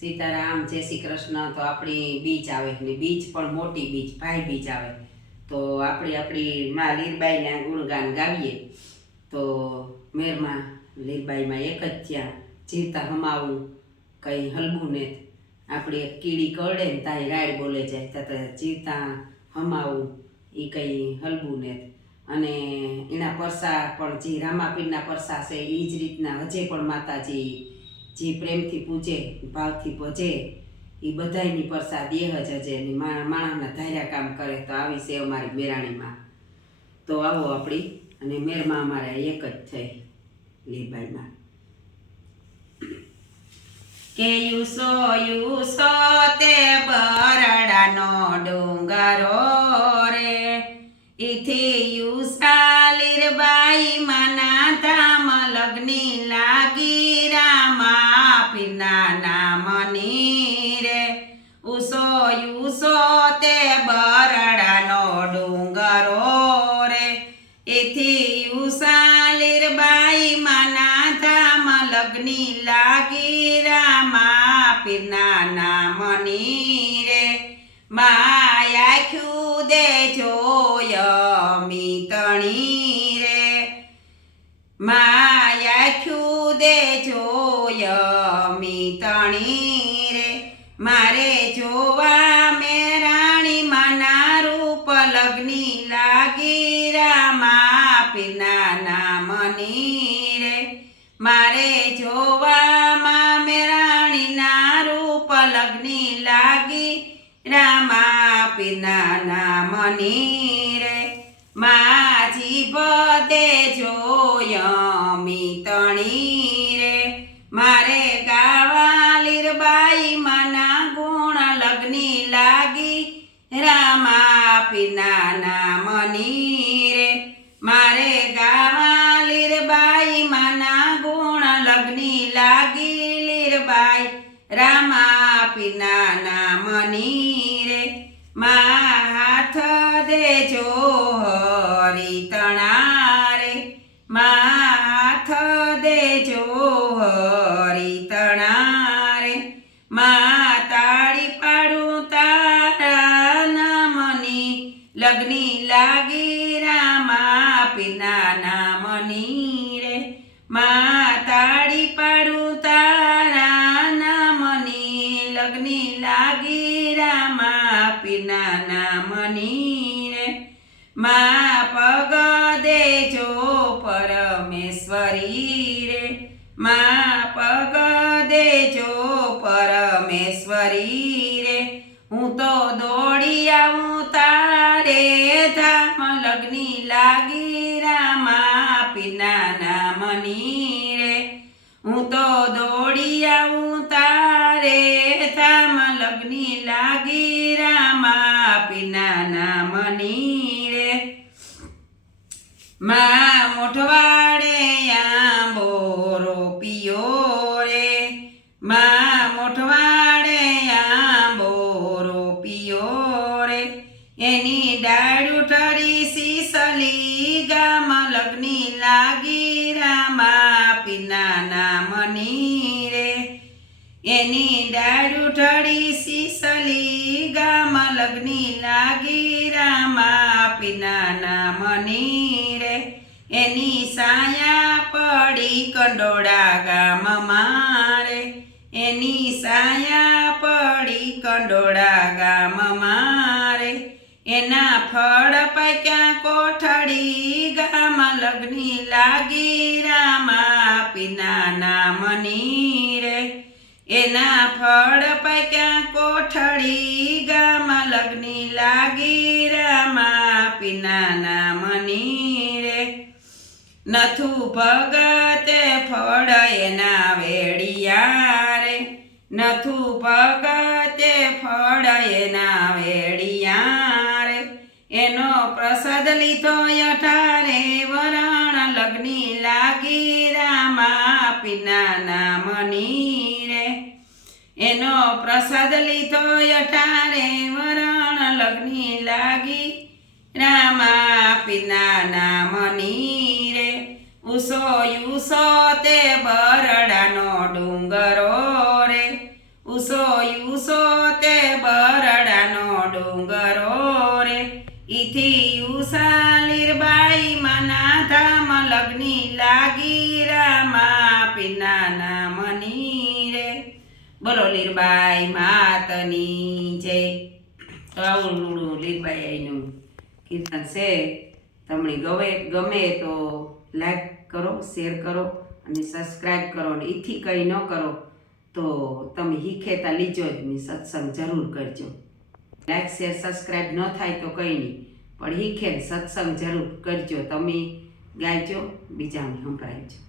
સીતારામ, જય શ્રી કૃષ્ણ, તો આપણી બીચ આવે ને બીચ પણ મોટી બીચ ભાઈ બીચ આવે. તો આપણી આપણી માં લીરબાઈના ગુણગાન ગાવીએ. તો મેરમાં લીરબાઈમાં એક જ ત્યાં જીવતા હમાવું, કંઈ હલવું ને. આપણી કીડી કરડે ને તાઈ રાડ બોલે જાય, ત્યાં જીવતા હમાવું એ કંઈ હલવું ને. અને એના પરસા પણ જે રામાપીરના પરસા છે એ જ રીતના હજે પણ માતાજી જે પ્રેમથી પૂજે, ભાવથી ભજે, એ બધાયની પરસા એ જ હજે માણસના ધાર્યા કામ કરે તો આવી છે અમારી મેરાણીમાં. તો આવો આપણી, અને મેરમાં અમારે એક જ થઈ લીબાઈમાં. કે યુસો યુસો તે બરડાનો ડુંગરો લગ્ની લાગી રામા પીરના નામની રે માયા ખ્યુ દે જોય મીતણી રે માયા ખ્યુ દે જોય મીતણી રે મારે જોવા મેરાણી માના રૂપ લગ્ની લાગી રામા પીરના નામની મારે જોવામાં મેરાણીના રૂપ લગ્ની લાગી. રામા પીના નામની રે. માજી બદે જોય તણી રે. મારે ગાવા લીરબાઈ માના ગુણ લગ્ની લાગી. રામા પીના નામની રે. મારે ગાવા પીના નામની રે મા હાથ દેજો હરી તણારે, માથ દેજો હરી તણારે મા તાળી પાડું તારા નામની લગ્ની લાગી રામા પીના નામની રે મા રામા પીના નામની રે મા પગ દેજો પરમેશ્વરી રે મા પગ દેજો પરમેશ્વરી રે હું તો દોડી આવું તારે ધામ લગ્ની લાગી રામા પીના નામની રે હું તો દોડી આવું તારે ધામ લગ્ની મા મોઠવાડે આંબો રોપિયો રે. મા મોઠવાડે આંબો રોપિયો રે. એની ડાળું ઠરી સીસલી ગામ લગ્ની લાગી રામા પિના નામની રે. એની ડાળું ઠળી સીસલી ગામ લગ્ની લાગી રામા પિના નામની રે એની સાયા પડી કંડોળા ગામ મારે. એની સાયા પડી કંડોળા ગામ મારે. એના ફળ પૈક્યા કોઠડી ગામ લગ્ની લાગી રામા પીના નામની રે એના ફળ પૈક્યા કોઠડી ગામ લગ્ની લાગી રામા પીના નામની રે નથુ ભગતે ફળ એના વેડિયા નથુ ભગતે ફળ એના વેડિયા એનો પ્રસાદ લીધો યઠારે, વરણ લગ્ની લાગી રામા પિના નામની રે એનો પ્રસાદ લીધો યઠારે, વરણ લગ્ની લાગી રામા પિના નામની રે ઉસો તે બરડાનો ડુંગરો રે. યુસો યુસો તે બરડાનો ડુંગરો રે. ઈથી યુસા બાઈ મના ધામ લગ્ની લાગી રામા પિના મની રે. બોલો લીરબાઈ માતની જય. તો આવું લુડું લીરબાઈ આઈનું કીર્તન છે. તમને ગમે ગમે તો લાઈક કરો, શેર કરો અને સબસ્ક્રાઈબ કરો અને એથી કંઈ ન કરો તો તમે હિખેતા લીજો જ ને સત્સંગ જરૂર કરજો. લાઈક શેર સબસ્ક્રાઈબ ન થાય તો કંઈ નહીં, પણ હીખે સત્સંગ જરૂર કરજો. તમે ગાયજો બીજાને સંભળાવજો.